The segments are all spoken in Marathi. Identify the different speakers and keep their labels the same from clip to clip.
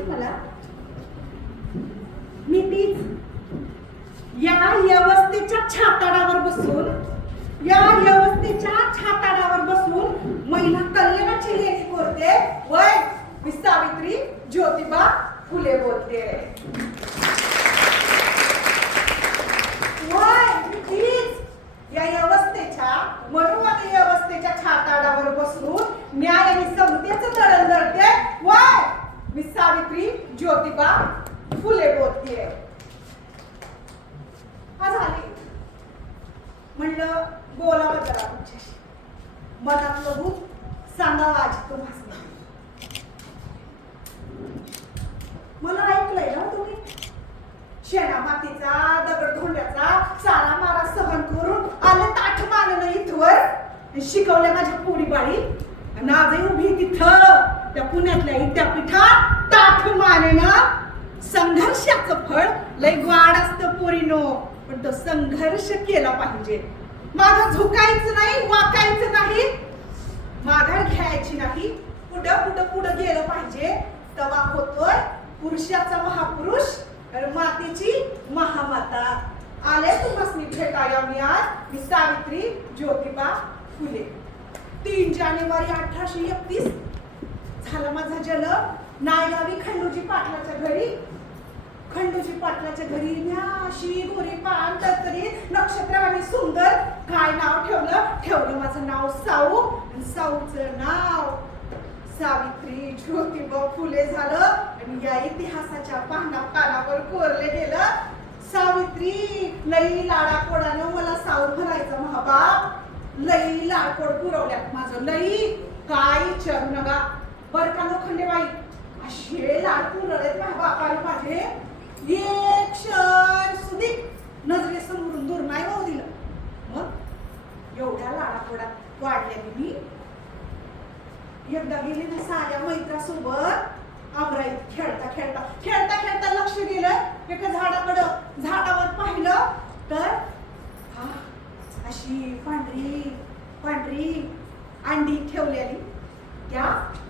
Speaker 1: येईल मला? मी तीच. या व्यवस्थेच्या छाताडावर बसून या व्यवस्थेच्या छाताडावर बसून महिला कल्याणाची लेणी बोलते वय मी सावित्री ज्योतिबा फुले बोलते. वय मी तीच. या व्यवस्थेच्या मनोवादी व्यवस्थेच्या छाताडावर बसून न्याय आणि समतेचं दळण दळते वय मी सावित्री ज्योतिबा फुले बोलते हा झाली. म्हणलं बोलावं जरा तुमच्याशी. मनातलं भूत सांगावं आज तुम्हाला मला ऐकलंय ना तुम्ही? शेणा मातीचा दगड धोंड्याचा सारा मारा सहन करून आले ताठ मानलं इथवर शिकवलं माझ्या पोरी बाळी. आणि आजही उभी तिथं. त्या पुण्यातल्या विद्यापीठात ताठ मानेनं संघर्षाचं फळ. लय वाढ असतं पोरीनो पण तो संघर्ष केला पाहिजे. माझं झुकायचं नाही वाकायचं नाही. माघार घ्यायची नाही. पुढं पुढं पुढं गेलं पाहिजे तवा होतोय पुरुषाचा महापुरुष आणि मातेची महामाता. आले तुम्हाला मी भेटाया मी आज मी सावित्री ज्योतिबा फुले. तीन जानेवारी अठराशे एकतीस झाला माझा जल नायगावी खंडूजी पाटलाच्या घरी. खंडूजी पाटलाच्या घरी न्याशी गोरी पान तरतरी नक्षत्र आणि सुंदर काय नाव ठेवलं? ठेवलं माझं नाव साऊ. आणि साऊचं नाव सावित्री ज्योतिबा फुले झालं. आणि या इतिहासाच्या पाना पानावर कोरले गेलं. सावित्री लई लाडाकोडानं मला साऊ भरायचं महाबाप. लई लाडकोड पुरवल्यात माझं. लई काय चरण बर का लोखंडे बाई असे लाड रडत माझ्या हो बापाने माझे. एक क्षण सुधीक नजरेसमोरून दूर नाही होऊ दिलं. मग एवढ्या लाडाकोडात वाढले मी एकदा गेले ना साऱ्या मैत्रासोबत अमराईत खेळता खेळता खेळता खेळता लक्ष गेलं. एका झाडाकडं झाडावर पाहिलं तर हा, अशी पांढरी पांढरी अंडी ठेवलेली. त्या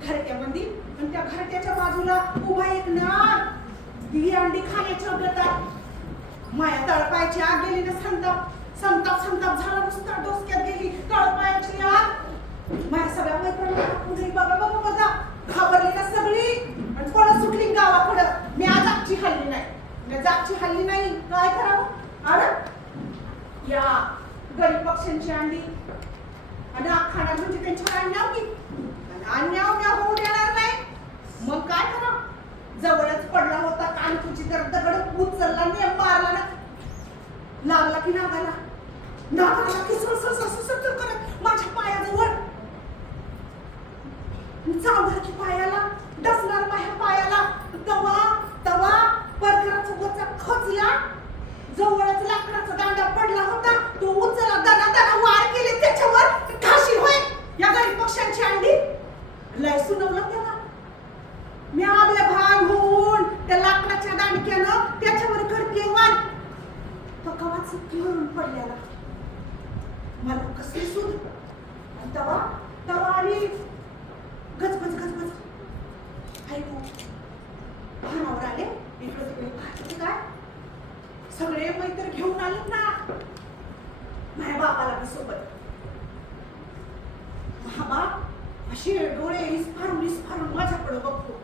Speaker 1: घरट्यामध्ये आणि त्या घरट्याच्या बाजूला उभा एक नाग. ती अंडी खाण्याच्या व्रतात माया तळपायची आग गेली ना संताप. संताप संताप झाला नुसता डोसक्यात गेली. तळपायची आग. माया सगळ्या मैत्रिणी पुढे बघा बघा बघा. घाबरली ना सगळी. आणि पळत सुटली गावाकडं मी आज आजची हल्ली नाही. मी जागची हल्ली नाही. काय करावं? अरे या गरीब पक्ष्यांची अंडी. आणि आग म्हणजे त्यांच्या अंड्या की आणि अन्याव म्या होऊ देणार नाही. मग काय करा जवळच पडला होता कानकुची तर दगड उचलला ने मारला ना. लागला की नागाला. नागाला की सर करत माझ्या पायाजवळ. चावला की पायाला डसणार माझ्या पायाला. तवा तवा परकराचा वचा खचला. जवळच लाकडाचा दांडा पडला होता. तो उचला दना दना वार केले त्याच्यावर. घाशी होय. या गरीब पक्ष्यांची अंडी. लय सुनवलं त्याला. मी आले भाग होऊन त्या लाकडाच्या दांडक्यानं त्याच्यावर करते वाट तो कवाच घेऊन पडलेला. मला कसली सुद? आणि तवा तवा आणि गजबज गजबज. ऐकू भानावर आले. इकडे तिकडे काय? सगळे मैत्र घेऊन आलेत ना माझ्या बापाला बी सोबत महाबाप अशी डोळे इस्फारून इस्फारून बघतो.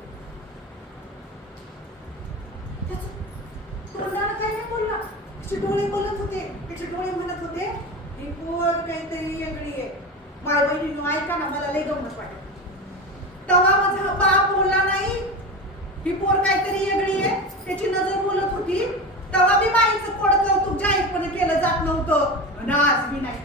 Speaker 1: त्याचं काही नाही बोलला. त्याचे डोळे बोलत होते. त्याचे डोळे म्हणत होते ही पोर काहीतरी वेगळी आहे. माय बहिणीनं ऐका ना मला लय गमत वाटत तेव्हा माझा बाप बोलला नाही ही पोर काहीतरी वेगळी आहे त्याची नजर बोलत होती तेव्हा मी बाईचं कोड कौतुक जाहीरपणे केलं जात नव्हतं आणि आज मी नाही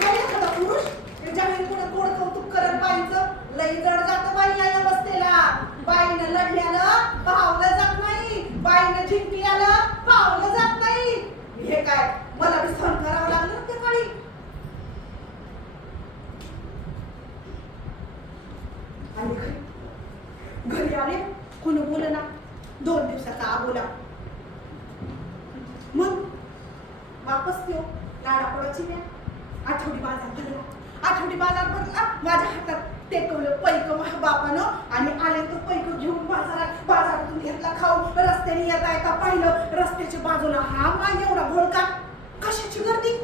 Speaker 1: काय एखादा पुरुष ते जाहीरपणे कोड कौतुक करत बाईचं लई जड जातं बाई या अवस्थेला बाईनं लढल्यानं पावलं जात नाही बाईनं जिंकल्यानं पावलं जात नाही हे काय मला बी सहन करावं लागलं ना त्या काळी आणि घरी घरी आले कोणी बोलना दोन दिवसाचा आबोला मग वापस येऊ लाडापोडाची म्या आठवडी बाजार भरला. माझ्या हातात टेकवलं पैक बापानं आणि आले तो पैक घेऊन बाजारात बाजारातून घेतला खाऊ. रस्त्याने येता येता पाहिलं? रस्त्याच्या बाजूला हा माय एवढा घोळका. कशाची गर्दी?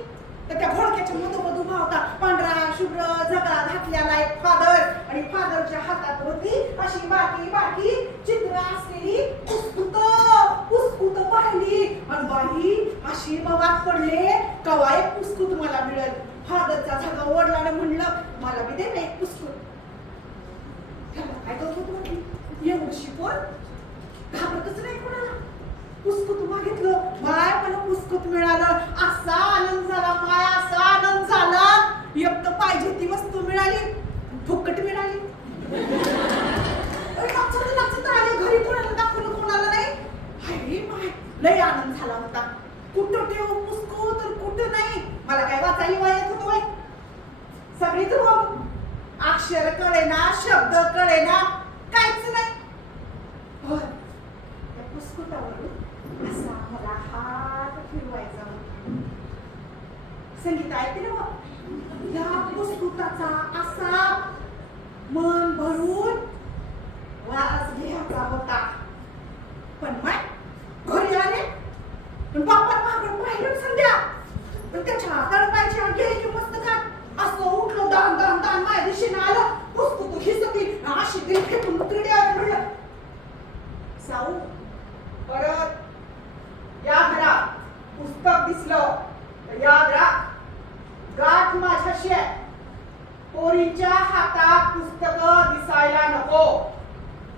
Speaker 1: तर त्या घोळक्याच्या मधोमध उभा होता. पांढरा शुभ्र झगडा घातलेला एक फादर. आणि फादरच्या हातात होती अशी बाकी बाकी चित्र असलेली पुस्तक पुस्तक पाहिली. आणि बाई अशी मवात पडले कवा एक पुस्तक मला मिळेल? फादरचा झगा ओढला म्हणलं मला बी दे ना एक पुस्तक. त्याला काय करत होतो म्हटली शिकवण घाबरतच नाही कोणाला? पुस्तक मागितलं बाय मला पुस्तक मिळालं. असा आनंद झाला माय असा आनंद झाला. एक तर पाहिजे ती वस्तू मिळाली फुकट मिळाली. नाचत नाचत आले घरी कोणाला दाखवलं कोणाला नाही? लय आनंद झाला होता कुठं ठेव पुस्तक तर कुठं नाही मला काय वाचायला वाय येत सगळी बाई सगळीच हो. अक्षर कळेना शब्द कळेना काहीच नाही होय त्या पुस्तकावरून असा मला हात फिरवायचा संगीत ऐकते ना मग या पुस्तकाचा असा मन भरून वास घ्यायचा होता पण मग घरी आले पण बाप्पा मागं पाहिलं संध्या पण त्याच्या तळपायची गेली की मस्त का असं उठलं दान दान दान माझ्या दिशेने आलं पुस्तक हिसकी अशी दिल फेकून तिड्या म्हणलं साऊ परत या घरात पुस्तक दिसलं तर या घरात गाठ माझ्याशी आहे पोरीच्या हातात पुस्तक दिसायला नको.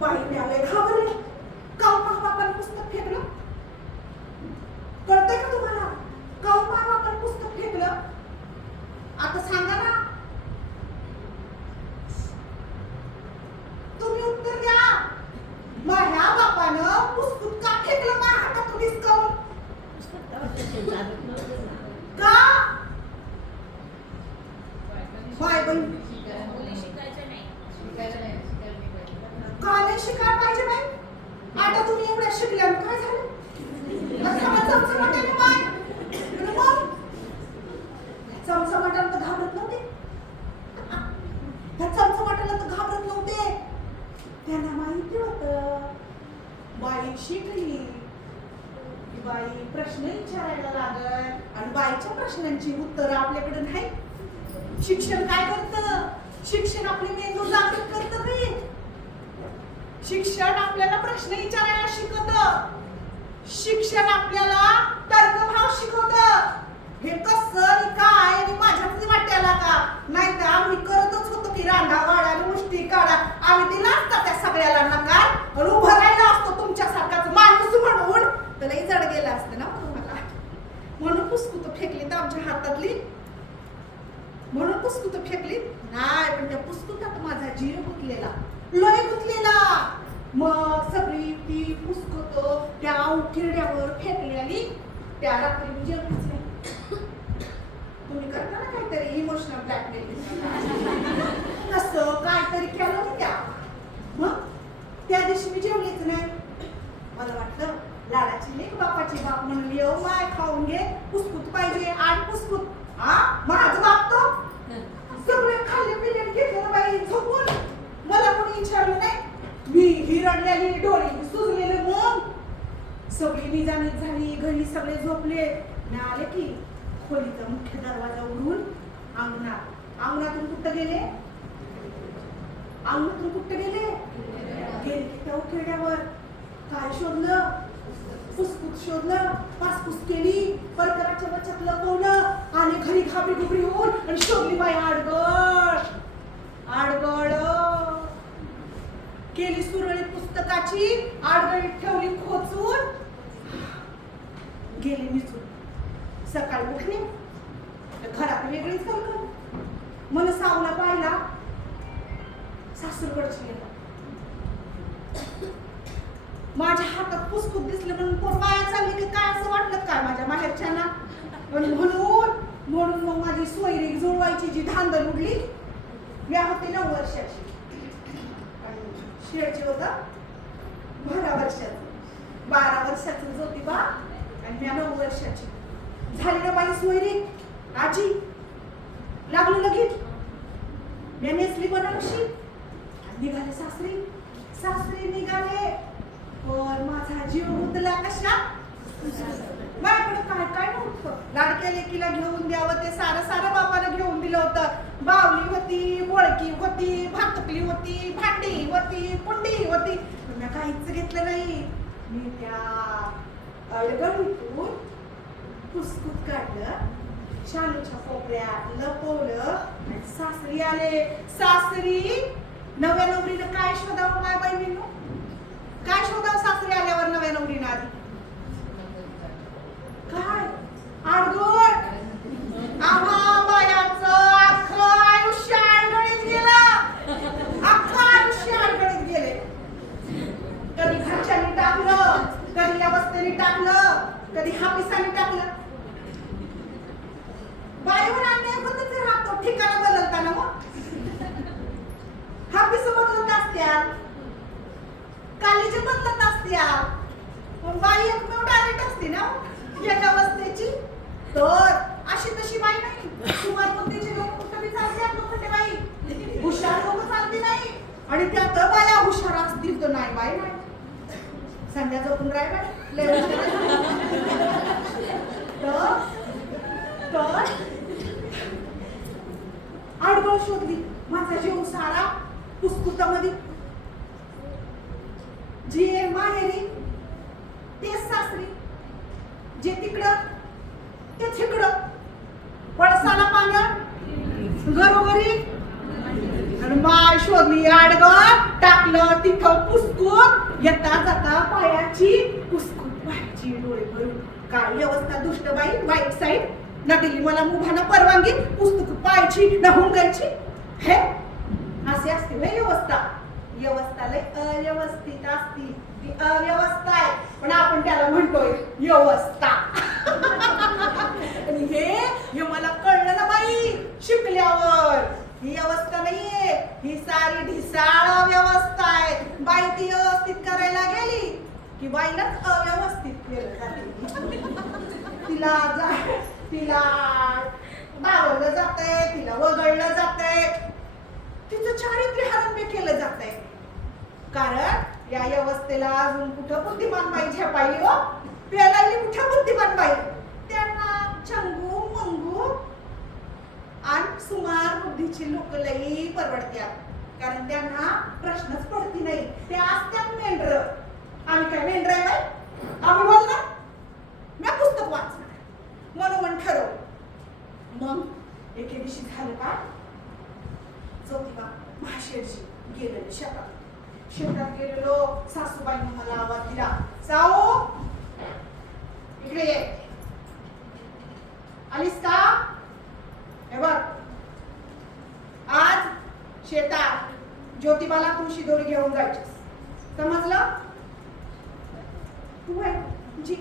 Speaker 1: बाई घाबरले. काऊ बापाने पुस्तक फेकलं? कळतंय का तुम्हाला? काऊ बापाने पुस्तक फेकलं? आता सांगा ना. तुम्ही उत्तर द्या. माझ्या बापानं पुस्तक का फेकलं माझ्या हातात डिस्काउंट का? बाय बाय का नाही शिकायला पाहिजे बाई आता तुम्ही एवढ्या शिकल्या मग काय झालं आता मला चमचमाट्याने बाय आणि मग चमचमाट्याला तर घाबरत नव्हते त्या चमचमाट्याला तर घाबरत नव्हते त्यांना माहिती होत बाई शिकली की बाई प्रश्न विचारायला लागल आणि बाईच्या प्रश्नांची उत्तर आपल्याकडे नाही शिक्षण काय करतं? शिक्षण आपली मेंदू जागृत करतं नाही शिक्षण आपल्याला प्रश्न विचारायला शिकवत. शिक्षण आपल्याला तर्कभाव शिकवत. हे कस काय आणि माझ्याच वाट्याला का? नाही तर आम्ही करतच होतो की रांडा वाडा आणि मुष्टी काढा. आम्ही दिला असता त्या सगळ्याला नकार आणि उभं राहिला असतो तुमच्यासारखाच माणूस म्हणून. तर लई जड गेला असतं ना तुम्हाला. म्हणून पुस्तकं फेकली तर आमच्या हातातली. म्हणून पुस्तकं फेकली. नाही पण त्या पुस्तकात माझा जीव गुंतलेला. लय गुंतलेला. मग सगळी ती पुस्तक त्या उकिरड्यावर फेकलेली त्या रात्री मी जेवलीच नाही तुम्ही करता ना काहीतरी इमोशनल ब्लॅकमेल कसं काहीतरी केलं ना त्या मग त्या दिवशी मी जेवलीच नाही. मला वाटलं लाडाची लेख बापाची बाप म्हणली ओ माय खाऊन घे पुसकूत पाहिजे आठ पुसकूत. हा? माझं बाप तो? खाली पिल्ले घेतलं बाई झोपून मला कोणी विचारलं नाही मी ही रडलेली डोळे सुजलेले मग सगळी निजानीत झाली घरी सगळे झोपले ना आले की खोलीचा मुख्य दरवाजा उघडून अंगणात अंगणातून कुठं गेले? अंगणातून कुठं गेले? गेले की त्या उखेड्यावर. काय शोधलं? फुसफुस शोधलं पासपुस केली परकराच्या बचत लपवलं आणि घरी घाबरी घुबरी होऊन आणि शोधली बाई आडगळ. आडगळ. केली सुरळी पुस्तकाची आडगळी ठेवली खोचून. गेली निचून. सकाळी उठली. तर घरात वेगळीच कल्पना मन सावला पाहिला सासूरकडची येतात माझ्या हातात पुस्तक दिसलं म्हणून पोर वाया चालली की काय असं वाटलं काय माझ्या माहेरच्यांना पण म्हणून म्हणून मग माझी सोयरी जुळवायची जी धांदल उडली मी होते नऊ वर्षाची. आणि शेळची होतं बारा वर्षाचं. बारा वर्षाचं ज्योतिबा आणि मी नऊ वर्षाची. झाली ना बाई सोयरी? आजी लागलो लगेच? मी नेसली बनवशी निघाले सासरी. सासरी निघाले. पण माझा जीव मुतला कशा? माझ्याकडे काय काय नव्हतं? लाडक्या लेकीला घेऊन द्यावं ते सारं सारं बापाला घेऊन दिलं होतं. बावली होती बोळकी होती भातुकली होती भांडी होती पुंडी होती. पण मी काहीच घेतलं नाही. मी त्या अडगळीतून कुसकुत काढलं. शालूच्या कोपऱ्यात लपवलं सासरी आले. सासरी नव्या नवरीनं काय शोधावं माय बहिणीनं? काय शोधाव सासरी आल्यावर नव्या नवरीनं आधी? काय? आडगोळ? आम्हा बायाचं अख्खं आयुष्य अडगणीत गेलं. अख्खं आयुष्य अडगणीत गेले. कधी घरच्यांनी टाकलं कधी या वस्तीने टाकलं कधी हापिसाने टाकलं. बाईवर आणण्याबद्दल होतच राहतो ठिकाण बदलताना मग बदलत असत्याल बाई एकमेव डायरेक्ट असते ना एका वस्तीची? तर अशी तशी बाई नाही. सुमार बुद्धीची लोक कुठं चालते कुठे बाई? हुशार लोक चालते नाही. आणि त्यात बाया हुशार असतील तर नाही बाई नाही. संध्या झोपून राय बाई. आडगळ शोधली. माझा जीव सारा पुस्तकामध्ये जे माहेरी तेच सासरी जे तिकडं ते तिकडं. पळसाला पांगर घरोघरी. आणि माय शोधली आडगळ टाकलं तिथं पुसकून येता जाता पायाची पुसकून पायाची डोळे भरून. काय व्यवस्था दुष्ट बाई वाईट साईड. ना दिली मला मुभाना परवानगी पुस्तक पाहायची ना हुंगायची. हे? असे असते व्यवस्था. व्यवस्था लय अव्यवस्थित असती. ती अव्यवस्था आहे. पण आपण त्याला म्हणतोय व्यवस्था. आणि हे हे मला कळलं ना बाई शिकल्यावर. ही अवस्था नाहीये. ही सारी ढिसाळ अव्यवस्था आहे. बाई ती व्यवस्थित करायला गेली की बाईलाच अव्यवस्थित केलं जाते तिला जा तिला बावरलं जातंय तिला वगळलं जातंय. तिचं चारित्र्य हरण केलं केलं आहे कारण या अवस्थेला अजून कुठं बुद्धिमान बाई झेपायली हो? पेलायली कुठं बुद्धिमान बाई त्यांना चंगू मंगू आणि सुमार बुद्धीची लोक लई परवडत्या. कारण त्यांना प्रश्नच पडती नाही. ते असत्यात मेंढर. आम्ही काय मेंढर आहे बाई? आम्ही बोलणार मी पुस्तक वाचणार मनोमन ठरव मग एके दिवशी झालं का ज्योतिबा महाशेरजी गेलेले शेतात शेतात गेलेलो सासूबाईने मला आवाज दिला. जाओ इकडे ये. आलीस का हे बघ. आज शेतात ज्योतिबाला तुळशी दोरी घेऊन जायचीस. समजलं? तू आहे जी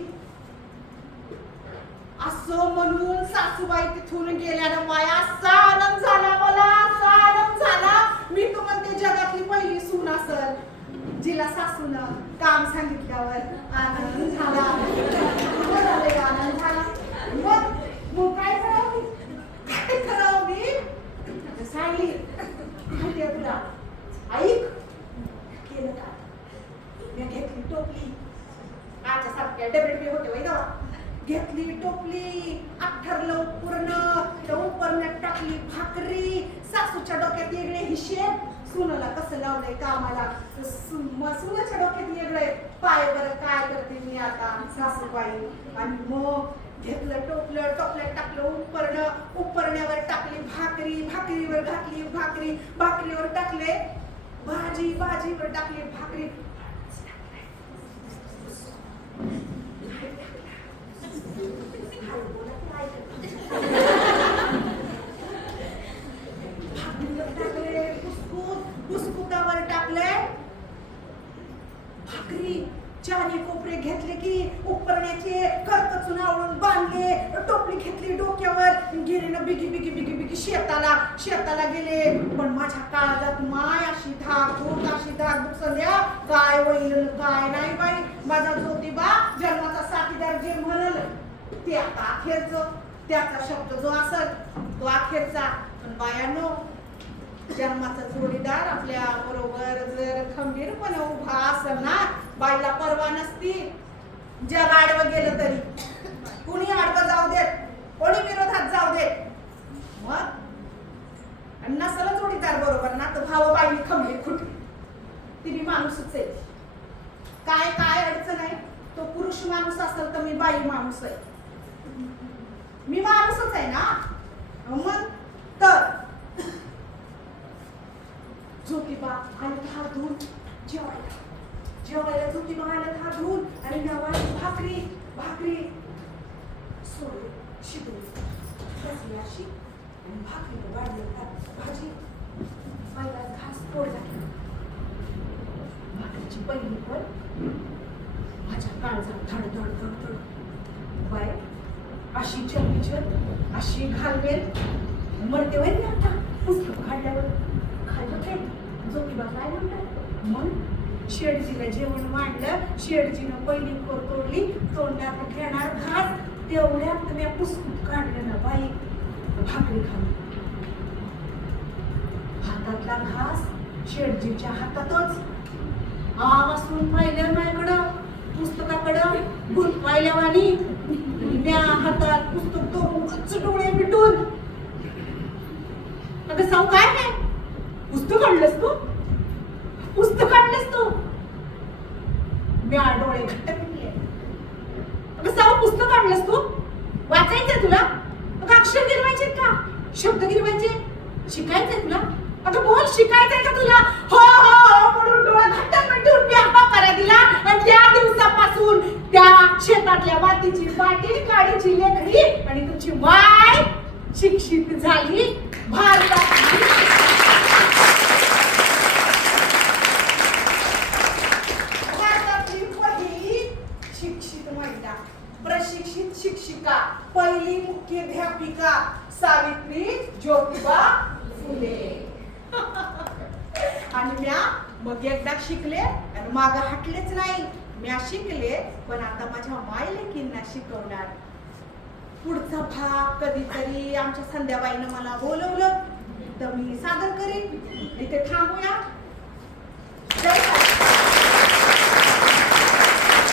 Speaker 1: असं म्हणून सासूबाई तिथून गेल्यानं माया असा आनंद झाला मला असा आनंद झाला मी तू म्हणते जगातली पहिली सून असल जिला सासून काम सांगितल्यावर आनंद झाला. आनंद झाला. मग मग काय करावं? मी काय करावं मी? सांगली. माहितीये तुला? ऐक केलं का? मी घेतली टोपली. आजच्या सारख्या डबे होते वय गावा घेतली टोपली अठ्ठरलं पूर्ण त्या उपरण्यात टाकली भाकरी सासूच्या डोक्यात वेगळे हिशेब. सुनाला कसं लावलंय कामाला? सु- म- सुनाच्या डोक्यात वेगळे पाय बरं काय करते मी आता सासूबाई. आणि मग घेतलं टोपलं टोपल्यात टाकलं उपरणं उपरण्यावर टाकली भाकरी भाकरीवर घातली भाकरी भाकरीवर टाकले. भाजी भाजीवर टाकली भाकरी टाकले कुसकुस कुसकुतावर टाकले भाकरी चारी कोपरे घेतले की उपरण्याचे करकचून आवळून बांधले टोपली घेतली डोक्यावर गेले ना बिगी बिगी बिगी बिगी शेताला शेताला गेले पण माझ्या काळजात माय अशी धाकधूक अशी धाकधूक संध्या काय होईल काय नाही बाई माझा ज्योतिबा जन्माचा साथीदार जे म्हणल ते आता अखेरच त्याचा शब्द जो असल तो अखेरचा. पण बायानो जन्माचा जोडीदार आपल्या बरोबर जर खंबीरपणे उभा असेल ना बाईला परवा नसती. जग आडवं गेलं तरी. कुणी आडवं जाऊ देत? कोणी विरोधात जाऊ देत? मग? आणि नसलं जोडीदार बरोबर ना तर भाव बाई खंबीर खुटली ती मी माणूसच आहे. काय काय अडचण आहे? तो पुरुष माणूस असेल तर मी बाई माणूस आहे. मी माणूसच आहे ना? मग तर. ज्योतिबा आणि हा धुवून जेवायला. जेवायला ज्योतिबा आला हा धुवून आणि नवाळी भाकरी भाकरी. सोडली शिकली बसली अशी. आणि भाकरी वाढली भाजी पहिला घास पोळला भाकरीची पहिली पण माझ्या काळजा धड धड धड धड बाय अशी चल अशी घालवेल मरते वय मी आता पुस्तक खाल्ल्यावर खाल्लं काय जोतीबा काय म्हणतात मग शेडजीला जेवण मांडलं शेडजीनं पहिली कोर तोडली. तोंडात घेणार घास. तेवढ्यात मी पुस्तक काढलं ना बाई. भाकरी खाल्ली. हातातला घास शेडजीच्या हातातच. आवासून पाहिलं माझ्याकडं. पुस्तकाकडं भूत पाहिल्यावानी त्या हातात पुस्तक तो उगाच डोळे मिटून अगं साऊ काय नाही? पुस्तक आणलंस तू पुस्तक आणलंस तू मी आ डोळे घट्ट पिटले अगं साऊ पुस्तक आणलंस तू वाचायचंय तुला अगं अक्षर गिरवायचे का शब्द गिरवायचे शिकायचंय तुला अगं बोल शिकायचंय का तुला हो हो हो म्हणून डोळा घट्ट मिटून मी आंबा करा दिला आणि त्या दिवसापासून त्या शेतातल्या मातीची माती काडीची लेकरी आणि तुमची माय शिक्षित झाली भारतातली भारतातली पहिली शिक्षित महिला प्रशिक्षित शिक्षिका पहिली मुख्याध्यापिका सावित्री ज्योतिबा फुले. आणि म्या मग एकदा शिकले आणि माग हटलेच नाही. म्या शिकले पण आता माझ्या मायलेकींना शिकवणार. पुढचा भाग कधीतरी आमच्या संध्याबाईनं मला बोलवलं. तर मी सादर करीन. इथे थांबूया.